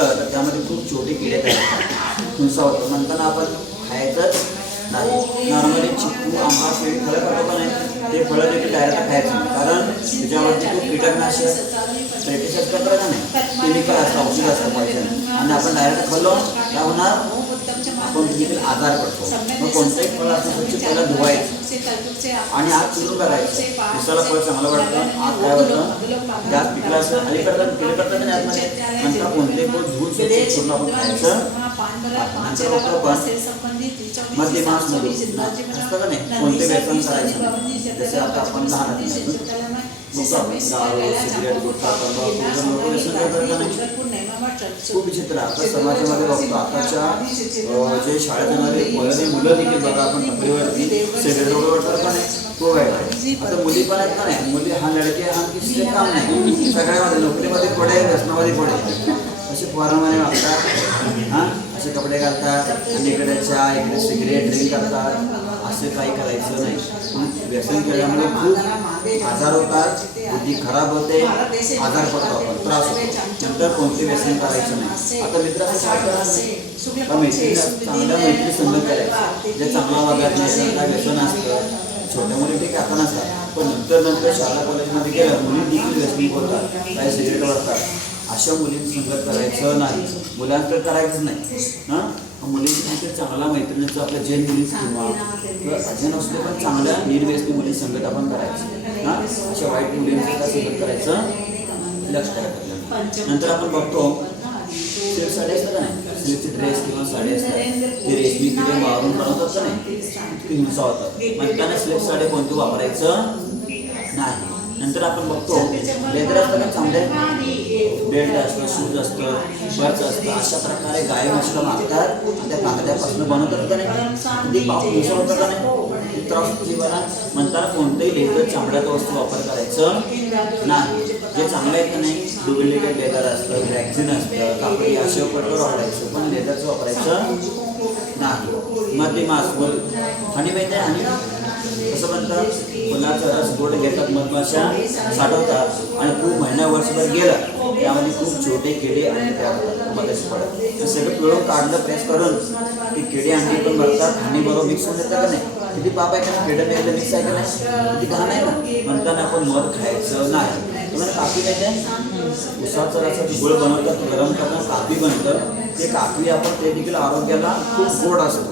पिकलं तर त्यामध्ये खूप छोटे किडे तयार हिंसा होतं. म्हणताना आपण खायचंच नाही. नॉर्मली चिकू आंबा केळी फळं खातो का नाही, ते फळं देखील डायरेक्ट खायचं नाही, कारण त्याच्यावरती खूप कीटकनाशक पेस्टिसाइड करतात का नाही, केमिकल असतं, औषध असतं पाहिजे. आणि आपण डायरेक्ट खाल्लो काय होणार, आपण देखील आजार पडतो. मग कोणतंही फळ असं स्वच्छ पहिला धुवायचं आणि आत चिरून करायचं. दिसायला फळ चांगलं वाटतं, आत काय होतं जास्त पिकलं असतं आणि केलं करतात नाही आतमध्ये. नंतर कोणते फळ धुवून स्वच्छ करून आपण खायचं. नंतर होतं पण मध्य मास मध्ये असतं का नाही, कोणते व्यसन करायचं. जसे आता आपण लहान सिगरेट गुटखा तंबाखू व्यसन करतात का नाही, खूप विचित्र. आता समाजामध्ये बघतो आताच्या जे शाळेत जाणारे मुलं देखील बघा, आपण टपरीवरती सिगरेट वगैरे वाटतात का नाही, खूप आहे. आता मुली पण आहेत का नाही, मुली हा लडके हा किसी काम नाही, सगळ्यामध्ये नोकरीमध्ये पुढे व्यसनामध्ये पुढे असे पोरांमध्ये वागतात. हां असे कपडे घालतात आणि इकडे चहा इकडे सिगरेट ड्रिंक करतात. असे काही करायचं नाही. व्यसन केल्यामुळे खूप आजार होतात, बुद्धी खराब होते, आजार पडतो, आपण त्रास होतो. नंतर कोणते व्यसन करायचं नाही. आता मित्रांसाठी मैत्री चांगल्या मैत्री संगत करायचं, जे चांगला वागत नाही काय व्यसन असतं. छोट्या मुली ठीक आहे आता नसतात, पण नंतर शाळा कॉलेजमध्ये गेलं मुली देखील व्यसनी होतात, काही सिगरेट वाटतात. अशा मुलींची संगत करायचं नाही, मुलांकडे करायचं नाही. हां मुलींची चांगला मैत्रिणीचं आपल्या जैन मुली किंवा अजून असले पण चांगल्या निर्व्यसनी मुली संगत आपण करायचं. हां अशा वाईट मुलींची काय संगत करायचं लक्ष करायचं. नंतर आपण बघतो सिल्क साडी असतात का नाही, सिल्कचे ड्रेस किंवा साडी असतात, ते रेशमी किडे मारून बनवतात का नाही, ती हिंसा होतात. म्हणताना सिल्क साडी कोणती वापरायचं नाही. नंतर आपण बघतो लेदर असतं ना, चांगले बेल्ट असतं, शूज असतं, शर्ट असतं, अशा प्रकारे गाय म्हशीला मागतात आणि त्या कागदापासून बनवतात का नाही, ती पाहून हिंसा होतं का नाही, त्रास जीवाला. म्हणताना कोणतेही लेदर चामड्याचा वस्तू वापर करायचं नाही. जे चांगलं आहे का नाही, डुप्लिकेट लेदर असतं, व्हॅक्सिन असतं, कापडी असे पटवर वापरायचं, पण लेदरचं वापरायचं नाही. मध्ये मास्क आणि माहिती आहे आणि कसं म्हणतात, फुलाचा रस गोड घेतात, मधमाशा साठवतात आणि खूप महिना वर्षभर गेलं त्यामध्ये खूप छोटे किडे अंडे तयार होतात. मध्येच पडत सगळं पिळून काढलं, प्रेस करून ती किडे अंडी पण भरतात, आणि बरोबर मिक्स होऊन येतं का नाही, किती पाप आहे का किडे मेले मिक्स आहे का नाही, किती घाण आहे ना. म्हणताना आपण मध खायचं नाही. तुम्हाला काफी माहिती आहे, उसाचं रसाची गुळ बनवतात, गरम करतात काफी बनतं. ते काकवी आपण ते देखील आरोग्याला खूप गोड असतं,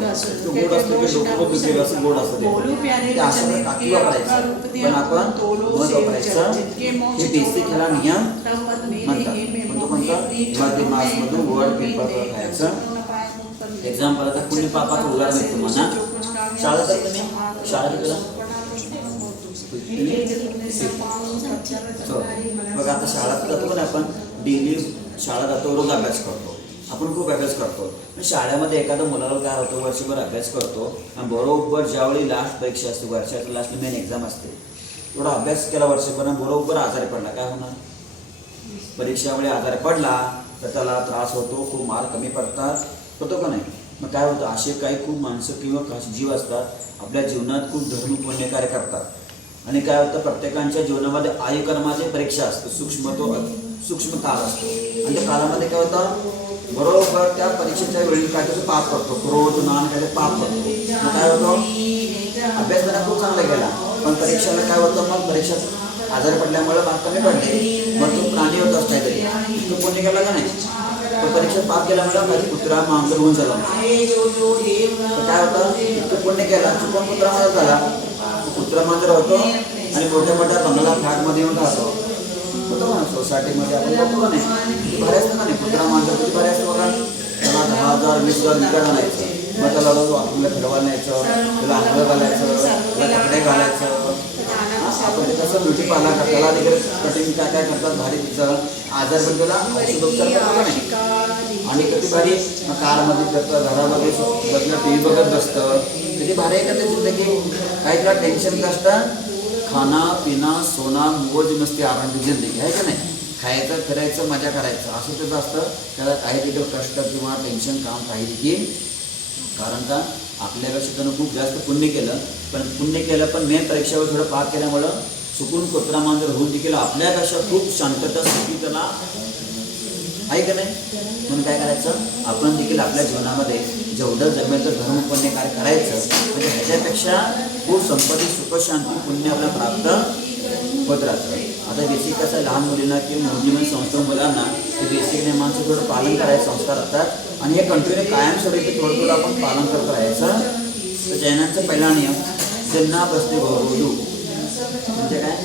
तो गोड असतं की डोकं दुखेल असं गोड असतं ते अशा काकवी वापरायचं, पण आपण मध वापरायचं. हे बेसिक ह्याला नियम म्हणतात. पण तो म्हणतो मध्ये मासमधून गोड पिंपळ खायचं. एक्झाम्पल आता कुणी पापाचं उदाहरण देतो म्हणा, शाळा तर तुम्ही शाळा तिकडं बघा, आता शाळेत जातो पण आपण डेली शाळा जातो, रोज अभ्यास करतो, आपण खूप अभ्यास करतो. पण शाळेमध्ये एखाद्या मुलाला काय होतं, वर्षभर अभ्यास करतो आणि बरोबर ज्यावेळी लास्ट परीक्षा असते, वर्षाची लास्ट मेन एक्झाम असते, थोडा अभ्यास केला वर्षभर बरोबर आजारी पडला, काय होणार, परीक्षेमुळे आजारी पडला तर त्याला त्रास होतो, खूप मार्क कमी पडतात, होतो का नाही. मग काय होतं, असे काही खूप माणसं किंवा जीव असतात आपल्या जीवनात खूप धर्म पुण्यकार्य करतात. आणि काय होतं, प्रत्येकांच्या जीवनामध्ये आयुकर्माची परीक्षा असते, सूक्ष्म काल असतो. आणि त्या कालामध्ये काय होतं, बरोबर त्या परीक्षेच्या वेळी काय त्याचं पाप करतो, क्रोध नान काय पाप करतो. मग काय होतं, अभ्यास त्यांना खूप चांगला गेला, पण परीक्षेला काय होतं, मग परीक्षेत आजारी पडल्यामुळे मार्क कमी पडले, मग तो प्राणी होत असता तरी तो पुण्य केला का नाही, तो परीक्षेत पाप केल्यामुळे माझी कुत्रा मांजर होऊन झाला. काय होतं, तो पुण्य केला, चुकून कुत्रा मांजर झाला, कुत्रा मांजर होतो आणि मोठ्या मोठ्या बंगला फ्लॅटमध्ये येऊन राहतो, होतो ना सोसायटीमध्ये आपण बघतो का नाही, बरे असतं का नाही, कुत्रा मांजर किती बरे असतं बघा. त्याला 10,000 20,000 विकत आणायचं, मग त्याला आपल्याला फिरवायला न्यायचं, त्याला आंघोळ घालायचं, त्याला कपडे घालायचं. आपण कसं ब्युटी पार्लर करतात, त्याला देखील कटिंग काय करतात भारी, तिचं आजार पण त्याला औषधोपचार करतो नाही. आणि किती भारी कारमध्ये करतं, घरामध्ये बसलं टी व्ही बघत बसतं, किती भारी आहे का ते जिंदगी. काही त्याला टेन्शन नसतं, खाना पिना सोना मोज मस्ती आरामची जिंदगी आहे का नाही, खायचं फिरायचं मजा करायचं असं त्याचं असतं. त्याला काही देखील कष्ट किंवा टेन्शन काम काही देखील, कारण का आपल्यापेक्षा त्यानं खूप जास्त पुण्य केलं, पण मेन परीक्षेवर थोडं पास केल्यामुळं चुकून कुत्रा मांजर होऊन देखील आपल्यापेक्षा खूप शांतता स्थिती त्याला आहे का नाही? म्हणून काय करायचं, आपण देखील आपल्या जीवनामध्ये जेवढं जमेल तर धर्म पुण्य कार्य करायचं, म्हणजे ह्याच्यापेक्षा खूप संपत्ती सुख शांती पुण्य आपल्याला प्राप्त होत राहतं. आता बेसिक कसं आहे, लहान मुलींना किंवा मूलजीवन संस्था मुलांना ते बेसिक नियमांचं थोडं पालन करायचं संस्कार असतात आणि हे कंटिन्यू कायमस्वरूपी थोडं थोडं आपण पालन करत राहायचं. तर जैनांचा पहिला नियम ज्यांना बसते बोलू म्हणजे काय,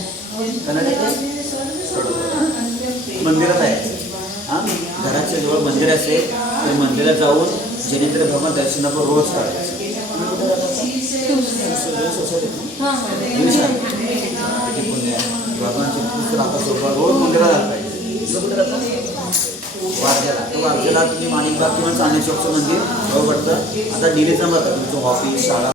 मंदिरात आहे, हां घराच्या जवळ मंदिर असेल तर मंदिरात जाऊन जेणेकरून भगवान दर्शन आपण रोज करायचं. रोज मंदिरात जायला पाहिजे. वारजेला तर वारजेला तुम्ही माणिकबाग किंवा चांदणी चौकचं मंदिर बरोबर पडतं. आता डिलीचं बघा तुमचं ऑफिस शाळा